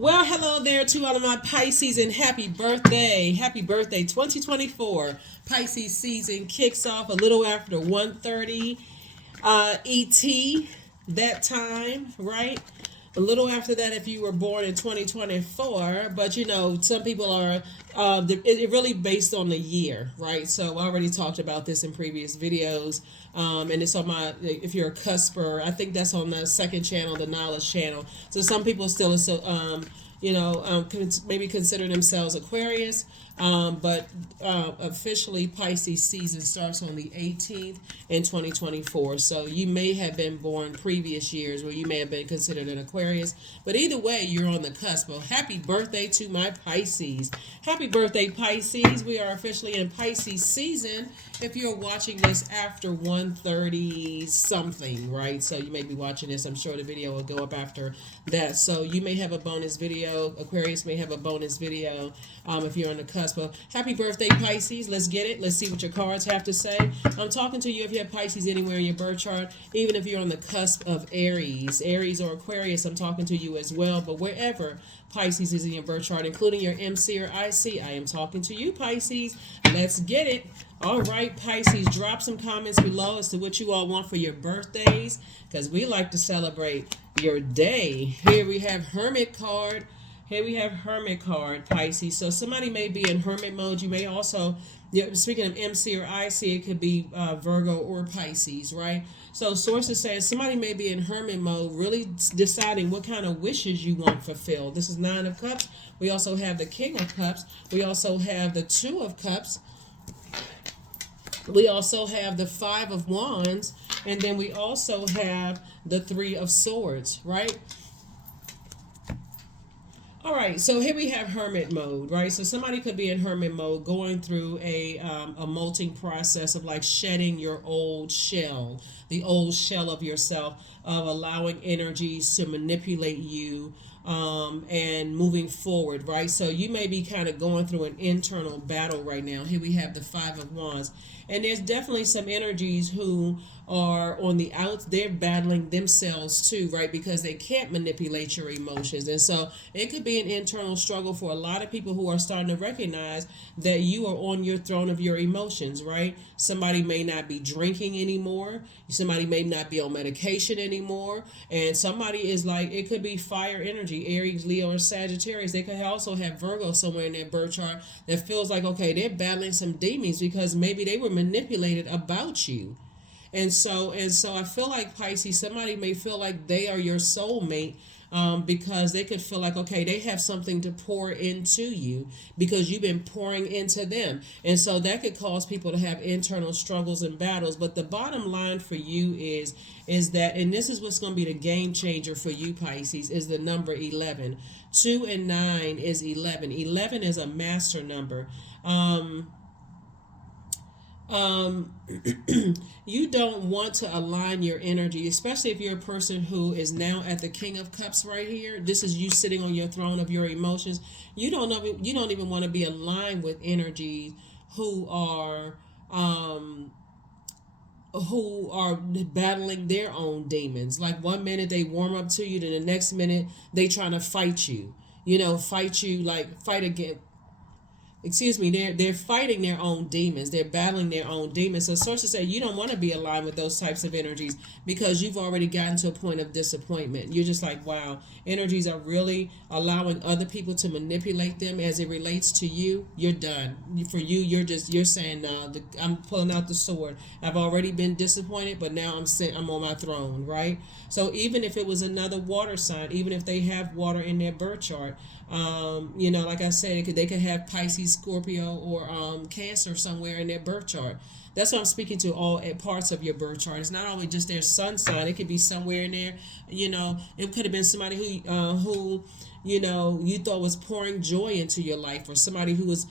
Well, hello there to all of my Pisces and happy birthday. Happy birthday 2024. Pisces season kicks off a little after 1:30 ET that time, right? A little after that if you were born in 2024, but you know, some people are it really based on the year, right? So I already talked about this in previous videos. And it's on my, if you're a cusper, I think that's on the second channel, the knowledge channel. So some people still maybe consider themselves Aquarius, but officially Pisces season starts on the 18th in 2024. So you may have been born previous years where you may have been considered an Aquarius, but either way, you're on the cusp. Well, happy birthday to my Pisces. Happy birthday, Pisces. We are officially in Pisces season. If you're watching this after 1:30 something, right? So you may be watching this. I'm sure the video will go up after that. So you may have a bonus video. Aquarius may have a bonus video if you're on the cusp. But happy birthday, Pisces. Let's get it. Let's see what your cards have to say. I'm talking to you if you have Pisces anywhere in your birth chart, even if you're on the cusp of Aries or Aquarius, I'm talking to you as well. But wherever Pisces is in your birth chart, including your MC or IC, I am talking to you, Pisces. Let's get it. All right, Pisces, drop some comments below as to what you all want for your birthdays, because we like to celebrate your day. Here we have Hermit card. Here we have Hermit card, Pisces. So somebody may be in Hermit mode. You may also, speaking of MC or IC, it could be Virgo or Pisces, right? So sources say somebody may be in Hermit mode, really deciding what kind of wishes you want fulfilled. This is Nine of Cups. We also have the King of Cups. We also have the Two of Cups. We also have the Five of Wands, and then we also have the Three of Swords, right? All right, so here we have Hermit mode, right? So somebody could be in Hermit mode, going through a molting process of like shedding your old shell, the old shell of yourself, of allowing energies to manipulate you, and moving forward, right? So you may be kind of going through an internal battle right now. Here we have the Five of Wands. And there's definitely some energies who are on the outs. They're battling themselves too, right? Because they can't manipulate your emotions. And so it could be an internal struggle for a lot of people who are starting to recognize that you are on your throne of your emotions, right? Somebody may not be drinking anymore. Somebody may not be on medication anymore. And somebody is like, it could be fire energy, Aries, Leo, or Sagittarius. They could also have Virgo somewhere in their birth chart that feels like, okay, they're battling some demons because maybe they were manipulated about you. And so I feel like Pisces, somebody may feel like they are your soulmate, because they could feel like, okay, they have something to pour into you because you've been pouring into them. And so that could cause people to have internal struggles and battles. But the bottom line for you is that, and this is what's going to be the game changer for you, Pisces, is the number 11. 2 and 9 is 11. 11 is a master number. You don't want to align your energy, especially if you're a person who is now at the King of Cups right here. This is you sitting on your throne of your emotions. You don't even want to be aligned with energies who are battling their own demons. Like one minute they warm up to you, then the next minute they trying to fight you. Fight again. Excuse me, they're fighting their own demons. They're battling their own demons. So sources say you don't want to be aligned with those types of energies because you've already gotten to a point of disappointment. You're just like, wow, energies are really allowing other people to manipulate them as it relates to you. You're done. For you, you're saying, no, I'm pulling out the sword. I've already been disappointed, but now I'm on my throne, right? So even if it was another water sign, even if they have water in their birth chart, like I said, they could have Pisces, Scorpio, or Cancer somewhere in their birth chart. That's what I'm speaking to, all parts of your birth chart. It's not only just their sun sign. It could be somewhere in there. It could have been somebody who you thought was pouring joy into your life, or somebody who was,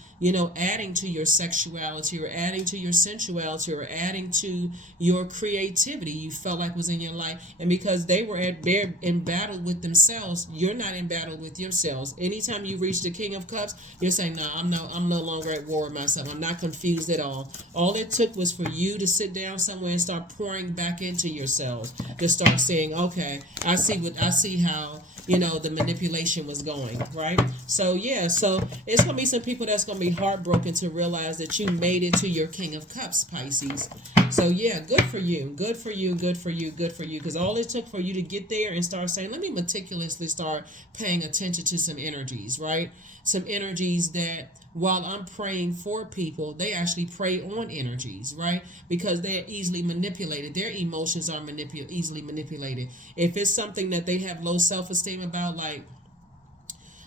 adding to your sexuality or adding to your sensuality or adding to your creativity you felt like was in your life. And because they're in battle with themselves, you're not in battle with yourselves. Anytime you reach the King of Cups, you're saying, no, I'm no longer at war with myself. I'm not confused at all. All it took took was for you to sit down somewhere and start pouring back into yourselves, to start saying, okay, I see how, you know, the manipulation was going, right? So yeah, so it's gonna be some people that's gonna be heartbroken to realize that you made it to your King of Cups, Pisces. So yeah, good for you, good for you, good for you, good for you. Because all it took for you to get there and start saying, let me meticulously start paying attention to some energies, right? Some energies that while I'm praying for people, they actually prey on energies, right? Because they're easily manipulated. Their emotions are easily manipulated. If it's something that they have low self-esteem about, like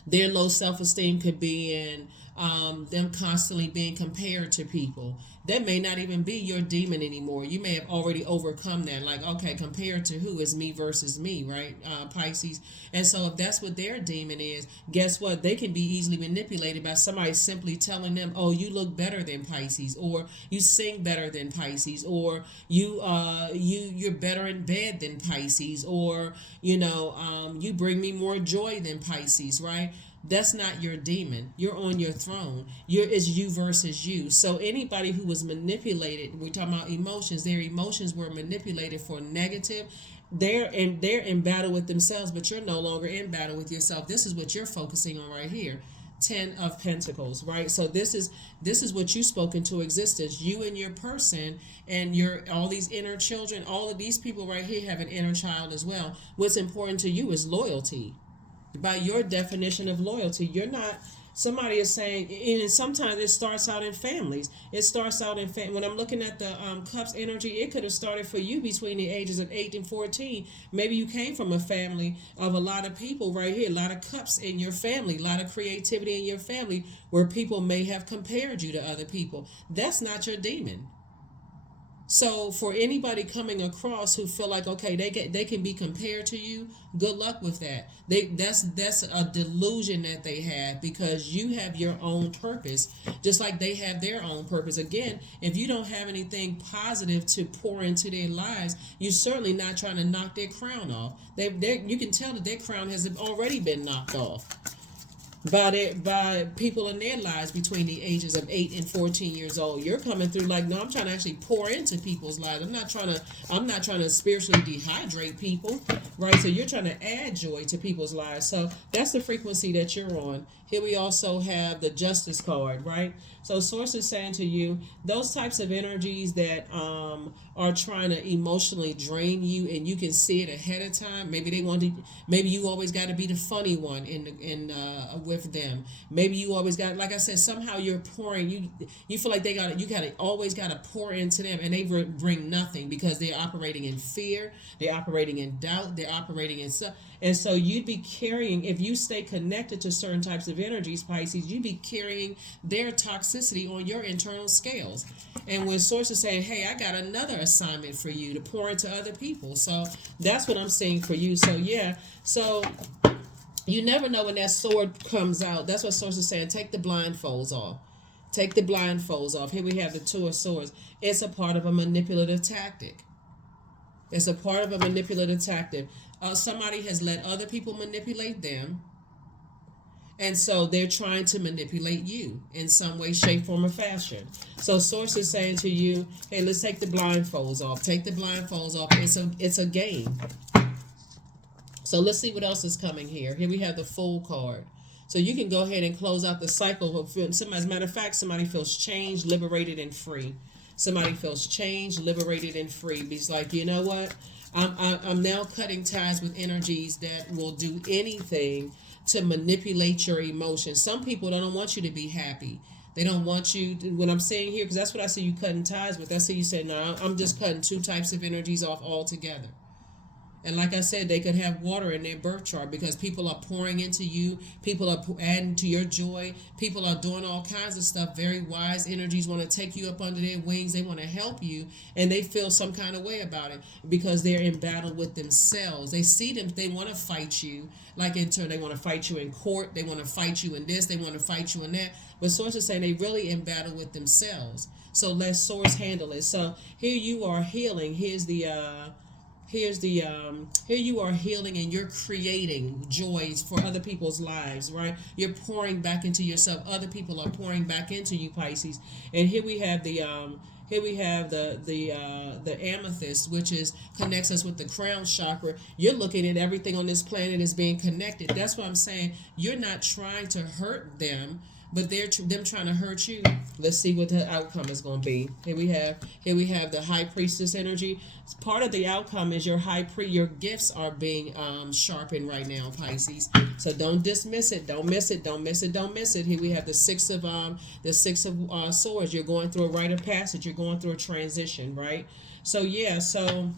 their low self-esteem could be in them constantly being compared to people. That may not even be your demon anymore. You may have already overcome that. Like, okay, compared to who? Is me versus me, right? Pisces. And so if that's what their demon is, guess what? They can be easily manipulated by somebody simply telling them, oh, you look better than Pisces, or you sing better than Pisces, or you're better in bed than Pisces, or you bring me more joy than Pisces, right? That's not your demon. You're on your throne. It's you versus you. So anybody who was manipulated, we're talking about emotions, their emotions were manipulated for negative. They're in battle with themselves, but you're no longer in battle with yourself. This is what you're focusing on right here. 10 of Pentacles, right? So this is what you spoke into existence. You and your person and your all these inner children, all of these people right here have an inner child as well. What's important to you is loyalty. By your definition of loyalty, you're not. Somebody is saying, and sometimes it starts out in families. It starts out in when I'm looking at the Cups energy, it could have started for you between the ages of 8 and 14. Maybe you came from a family of a lot of people right here, a lot of Cups in your family, a lot of creativity in your family, where people may have compared you to other people. That's not your demon. So for anybody coming across who feel like, okay, they can be compared to you, good luck with that. That's a delusion that they have, because you have your own purpose, just like they have their own purpose. Again, if you don't have anything positive to pour into their lives, you're certainly not trying to knock their crown off. You can tell that their crown has already been knocked off by people in their lives between the ages of 8 and 14 years old. You're coming through like, no, I'm trying to actually pour into people's lives. I'm not trying to spiritually dehydrate people, right? So you're trying to add joy to people's lives. So that's the frequency that you're on. Here we also have the Justice card, right? So Source is saying to you, those types of energies that are trying to emotionally drain you, and you can see it ahead of time. Maybe you always got to be the funny one with them. Maybe you always got, like I said, somehow you're pouring. You feel like always got to pour into them, and they bring nothing because they're operating in fear, they're operating in doubt, they're operating in stuff. And so you'd be carrying, if you stay connected to certain types of energies, Pisces, you'd be carrying their toxicity on your internal scales. And when Source is saying, hey, I got another assignment for you to pour into other people. So that's what I'm saying for you. So yeah, so you never know when that sword comes out. That's what Source is saying. Take the blindfolds off. Take the blindfolds off. Here we have the Two of Swords. It's a part of a manipulative tactic. It's a part of a manipulative tactic. Somebody has let other people manipulate them, and so they're trying to manipulate you in some way, shape, form, or fashion. So Source is saying to you, hey, let's take the blindfolds off. Take the blindfolds off. It's a game. So let's see what else is coming here. Here we have the Fool card. So you can go ahead and close out the cycle of, as a matter of fact, somebody feels changed, liberated, and free. Somebody feels changed, liberated, and free. Because like, you know what? I'm now cutting ties with energies that will do anything to manipulate your emotions. Some people don't want you to be happy. They don't want you to, what I'm saying here, because that's what I see you cutting ties with. That's how you said, no, I'm just cutting two types of energies off altogether. And like I said, they could have water in their birth chart, because people are pouring into you. People are adding to your joy. People are doing all kinds of stuff. Very wise energies want to take you up under their wings. They want to help you, and they feel some kind of way about it because they're in battle with themselves. They see them. They want to fight you. Like in turn, they want to fight you in court. They want to fight you in this. They want to fight you in that. But Source is saying they really in battle with themselves. So let Source handle it. So here you are healing. Here you are healing, and you're creating joys for other people's lives, right? You're pouring back into yourself. Other people are pouring back into you, Pisces. And here we have Here we have the amethyst, which is connects us with the crown chakra. You're looking at everything on this planet as being connected. That's what I'm saying. You're not trying to hurt them, but they're them trying to hurt you. Let's see what the outcome is going to be. Here we have the high priestess energy. Part of the outcome is your gifts are being sharpened right now, Pisces. So don't dismiss it. Don't miss it. Don't miss it. Don't miss it. Here we have the six of swords. You're going through a rite of passage. You're going through a transition, right? So yeah. So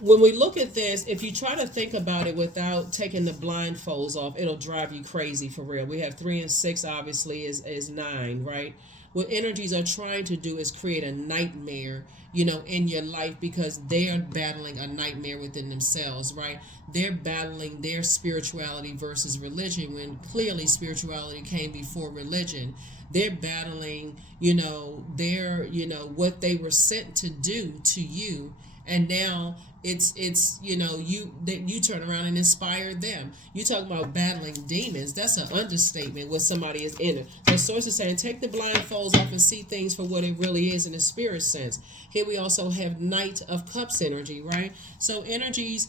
when we look at this, if you try to think about it without taking the blindfolds off, it'll drive you crazy for real. We have 3 and 6, obviously, is 9, right? What energies are trying to do is create a nightmare, in your life, because they are battling a nightmare within themselves, right? They're battling their spirituality versus religion, when clearly spirituality came before religion. They're battling, what they were sent to do to you, and now it's you turn around and inspire them. You talk about battling demons. That's an understatement. What somebody is in it. So source is saying, take the blindfolds off and see things for what it really is in the spirit sense. Here we also have Knight of Cups energy, right? So energies,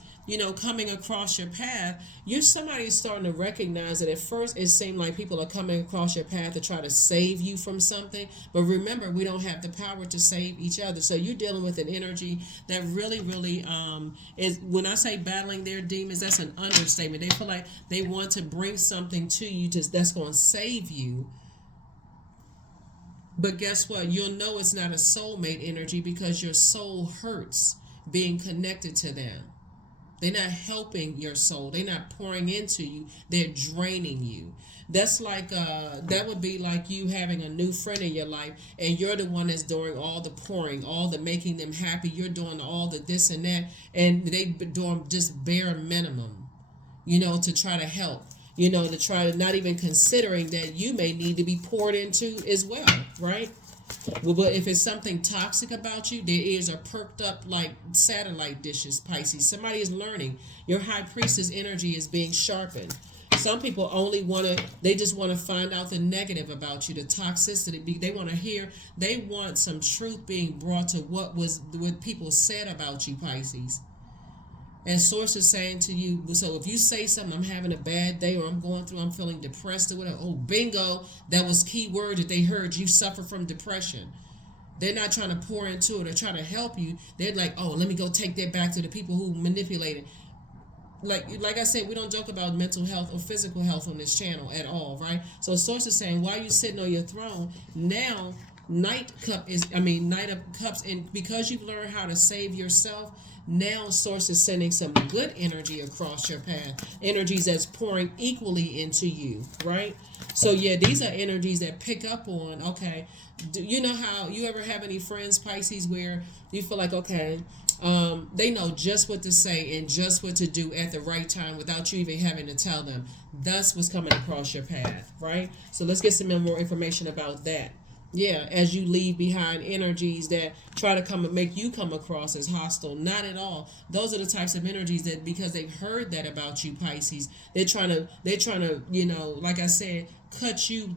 coming across your path, somebody is starting to recognize that at first it seemed like people are coming across your path to try to save you from something. But remember, we don't have the power to save each other. So you're dealing with an energy that really, really is, when I say battling their demons, that's an understatement. They feel like they want to bring something to you that's going to save you. But guess what? You'll know it's not a soulmate energy because your soul hurts being connected to them. They're not helping your soul. They're not pouring into you. They're draining you. That's like that would be like you having a new friend in your life, and you're the one that's doing all the pouring, all the making them happy. You're doing all the this and that, and they doing just bare minimum, to try to help. To try to, not even considering that you may need to be poured into as well, right? Well, but if it's something toxic about you, their ears are perked up like satellite dishes, Pisces. Somebody is learning. Your high priestess energy is being sharpened. Some people they just want to find out the negative about you, the toxicity. They want to hear, they want some truth being brought to what people said about you, Pisces. And source is saying to you, so if you say something, I'm having a bad day, or I'm feeling depressed or whatever, oh, bingo, that was key word that they heard. You suffer from depression. They're not trying to pour into it or trying to help you. They're like, oh, let me go take that back to the people who manipulated. Like I said, we don't joke about mental health or physical health on this channel at all, right? So source is saying, while you sitting on your throne, now Knight of Cups, and because you've learned how to save yourself, now source is sending some good energy across your path, energies that's pouring equally into you, right? So yeah, these are energies that pick up on, okay, do you know how you ever have any friends, Pisces, where you feel like, okay, they know just what to say and just what to do at the right time without you even having to tell them. That's what's coming across your path, right? So let's get some more information about that. Yeah, as you leave behind energies that try to come and make you come across as hostile. Not at all. Those are the types of energies that, because they've heard that about you, Pisces, they're trying to, like I said, cut you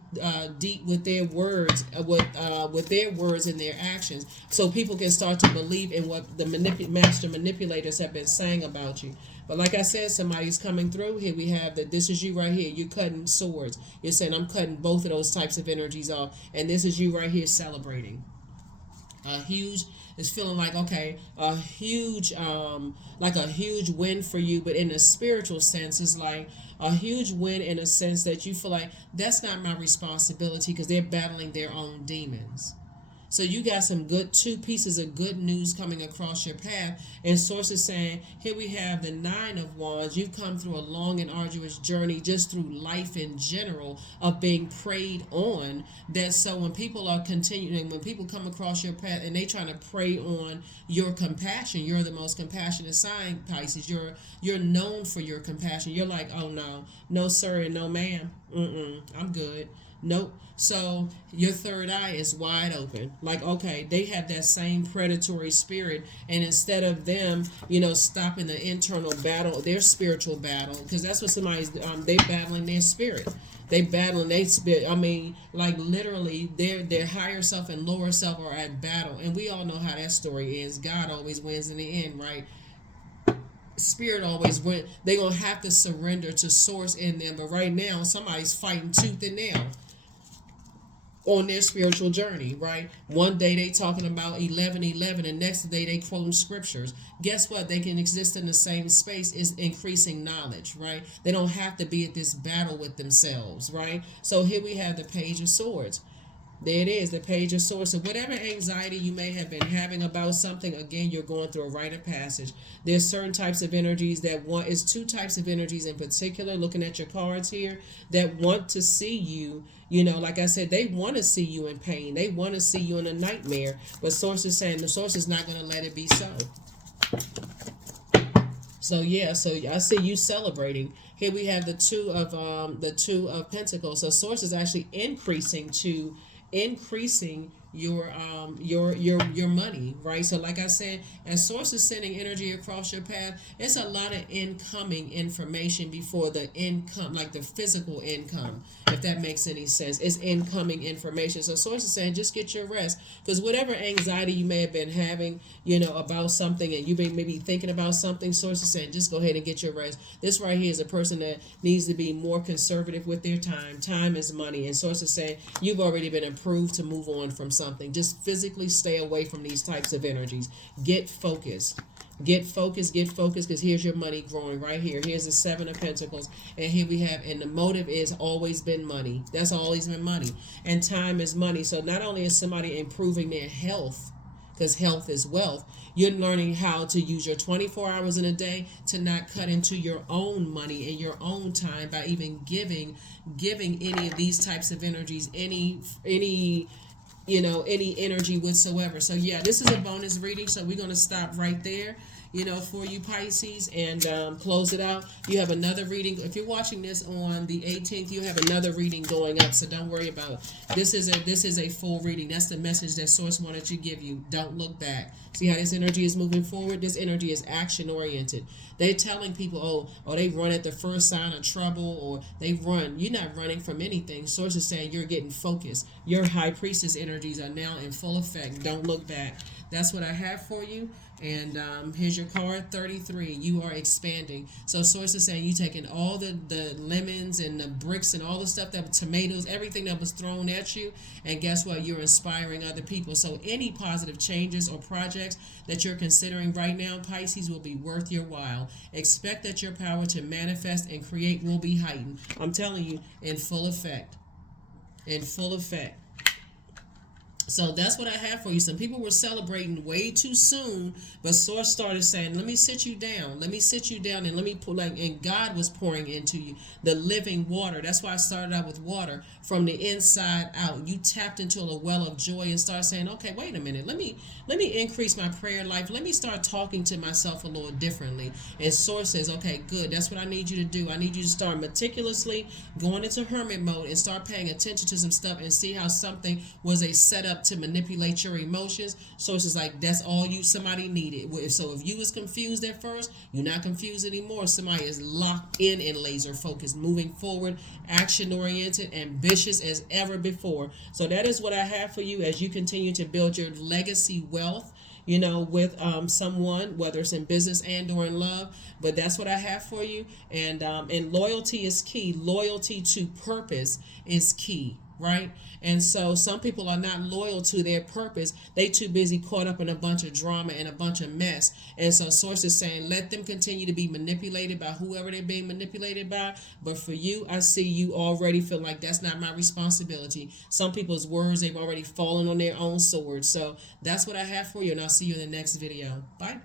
deep with their words, with their words and their actions, so people can start to believe in what the master manipulators have been saying about you. But like I said, somebody's coming through. Here we have that this is you right here. You're cutting swords. You're saying, I'm cutting both of those types of energies off. And this is you right here celebrating. It's feeling like, okay, a huge win for you. But in a spiritual sense, it's like a huge win in a sense that you feel like that's not my responsibility, because they're battling their own demons. So you got two pieces of good news coming across your path. And source is saying, here we have the 9 of Wands. You've come through a long and arduous journey just through life in general of being preyed on. That so when people are continuing, when people come across your path and they trying to prey on your compassion, you're the most compassionate sign, Pisces. You're known for your compassion. You're like, oh no sir and no ma'am. I'm good. Nope. So your third eye is wide open. Like, okay, they have that same predatory spirit, and instead of them, stopping the internal battle, their spiritual battle, because that's what somebody's they battling their spirit. They battling their spirit. I mean, like literally, their higher self and lower self are at battle, and we all know how that story ends. God always wins in the end, right? Spirit always win. They're gonna have to surrender to source in them, but right now somebody's fighting tooth and nail on their spiritual journey, right? One day they talking about 11:11, and next day they quoting scriptures. Guess what? They can exist in the same space. Is increasing knowledge, right? They don't have to be at this battle with themselves, right? So here we have the Page of Swords. There it is, the Page of Swords. So whatever anxiety you may have been having about something, again, you're going through a rite of passage. There's certain types of energies that want, it's two types of energies in particular, looking at your cards here, that want to see you, like I said, they want to see you in pain. They want to see you in a nightmare. But Source is saying the Source is not going to let it be so. So yeah, so I see you celebrating. Here we have the two of Pentacles. So Source is actually increasing your money, right? So like I said, as Source is sending energy across your path, it's a lot of incoming information before the income, like the physical income, if that makes any sense. It's incoming information. So Source is saying just get your rest, because whatever anxiety you may have been having, about something, and you may maybe thinking about something, Source is saying just go ahead and get your rest. This right here is a person that needs to be more conservative with their time. Time is money, and Source is saying you've already been approved to move on from something. Just physically stay away from these types of energies. Get focused. Get focused, because here's your money growing right here. Here's the Seven of Pentacles, and here we have, and the motive is always been money. That's always been money, and time is money. So not only is somebody improving their health, because health is wealth, you're learning how to use your 24 hours in a day to not cut into your own money and your own time by even giving any of these types of energies any energy whatsoever. So yeah, this is a bonus reading, so we're going to stop right there, for you Pisces, and close it out. You have another reading. If you're watching this on the 18th, you have another reading going up, so don't worry about it. This is a full reading. That's the message that Source wanted to give you. Don't look back. See how this energy is moving forward? This energy is action oriented. They're telling people, oh, they run at the first sign of trouble, or they run. You're not running from anything. Source is saying you're getting focused. Your High Priestess energies are now in full effect. Don't look back. That's what I have for you. And here's your card, 33. You are expanding. So Source is saying you taking all the lemons and the bricks and all the stuff, that tomatoes, everything that was thrown at you, and guess what? You're inspiring other people. So any positive changes or projects that you're considering right now, Pisces, will be worth your while. Expect that your power to manifest and create will be heightened. I'm telling you, in full effect. In full effect. So that's what I have for you. Some people were celebrating way too soon, but Source started saying, let me sit you down. Let me sit you down, and let me pull, and God was pouring into you the living water. That's why I started out with water from the inside out. You tapped into a well of joy and started saying, okay, wait a minute. Let me increase my prayer life. Let me start talking to myself a little differently. And Source says, okay, good. That's what I need you to do. I need you to start meticulously going into hermit mode and start paying attention to some stuff and see how something was a setup to manipulate your emotions. Source is like, that's all somebody needed. So if you was confused at first, you're not confused anymore. Somebody is locked in and laser focused, moving forward, action oriented, ambitious as ever before. So that is what I have for you as you continue to build your legacy wealth, with someone, whether it's in business and or in love. But that's what I have for you. And loyalty is key. Loyalty to purpose is key, right? And so some people are not loyal to their purpose. They too busy caught up in a bunch of drama and a bunch of mess. And so Source is saying, let them continue to be manipulated by whoever they're being manipulated by. But for you, I see you already feel like that's not my responsibility. Some people's words, they've already fallen on their own sword. So that's what I have for you, and I'll see you in the next video. Bye.